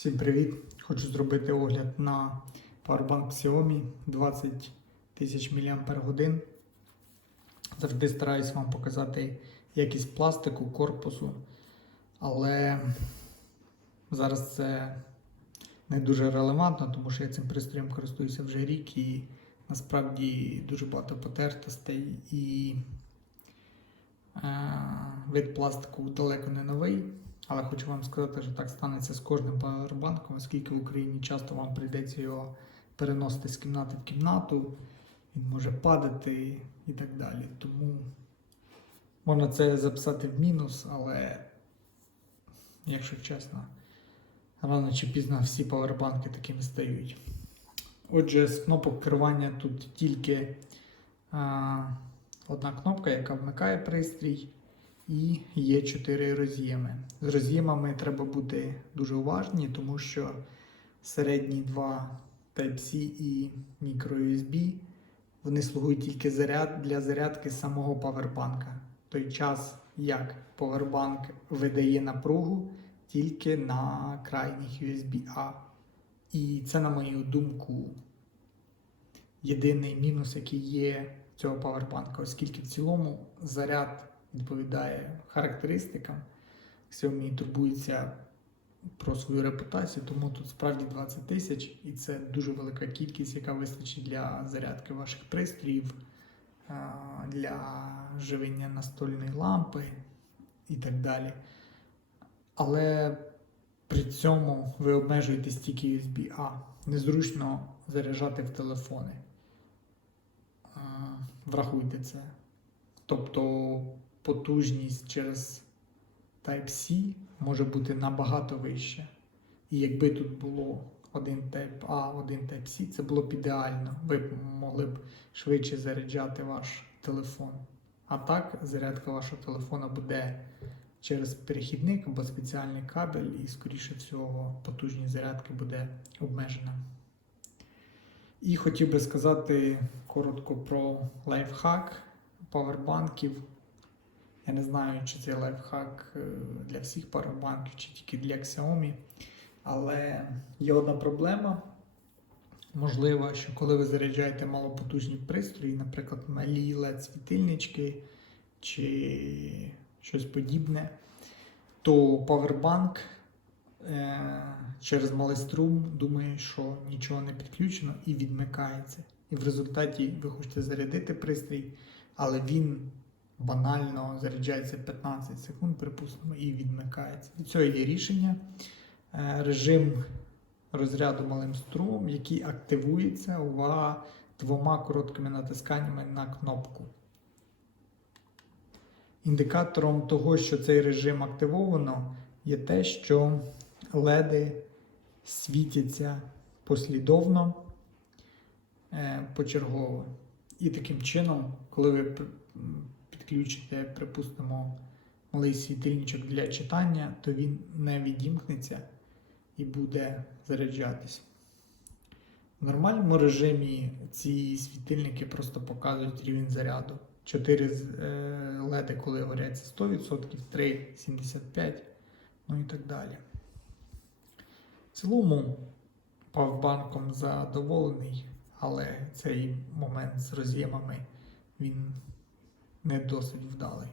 Всім привіт! Хочу зробити огляд на Powerbank Xiaomi 20 тисяч мАч. Завжди стараюсь вам показати якість пластику, корпусу, але зараз це не дуже релевантно, тому що я цим пристроєм користуюся вже рік і насправді дуже багато потертостей і е, вид пластику далеко не новий. Але хочу вам сказати, що так станеться з кожним павербанком, оскільки в Україні часто вам прийдеться його переносити з кімнати в кімнату, він може падати і так далі. Тому можна це записати в мінус, але, якщо чесно, рано чи пізно всі павербанки такими стають. Отже, з кнопок керування тут тільки а, одна кнопка, яка вмикає пристрій. І є 4 роз'єми. З роз'ємами треба бути дуже уважні, тому що середні два Type-C і microUSB вони слугують тільки заряд для зарядки самого павербанка. В той час, як павербанк видає напругу тільки на крайніх USB-A. І це, на мою думку, єдиний мінус, який є цього павербанка, оскільки в цілому заряд відповідає характеристикам. Xiaomi турбується про свою репутацію, тому тут справді 20 тисяч, і це дуже велика кількість, яка вистачить для зарядки ваших пристроїв, для живення настольної лампи і так далі. Але при цьому ви обмежуєтесь тільки USB-A. Незручно заряджати в телефони. Врахуйте це. Тобто потужність через Type-C може бути набагато вища. І якби тут було один Type-A, один Type-C, це було б ідеально. Ви б могли б швидше заряджати ваш телефон. А так, зарядка вашого телефона буде через перехідник або спеціальний кабель, і, скоріше всього, потужність зарядки буде обмежена. І хотів би сказати коротко про лайфхак павербанків. Я не знаю, чи це лайфхак е, для всіх павербанків, чи тільки для Xiaomi. Але є одна проблема. Можливо, що коли ви заряджаєте малопотужні пристрої, наприклад, малі led світильнички чи щось подібне, то павербанк е- через малий струм думає, що нічого не підключено і відмикається. І в результаті ви хочете зарядити пристрій, але він банально заряджається 15 секунд, припустимо, і відмикається. Від цього є рішення. Е, Режим розряду малим струмом, який активується увага двома короткими натисканнями на кнопку. Індикатором того, що цей режим активовано, є те, що леди світяться послідовно е, почергово. І таким чином, коли ви підключите, припустимо, малий світильничок для читання, то він не відімкнеться і буде заряджатись. В нормальному режимі ці світильники просто показують рівень заряду. 4 леди, коли горять це 100%, 3 75%, ну і так далі. В цілому павбанком задоволений, але цей момент з роз'ємами він не досить вдалий.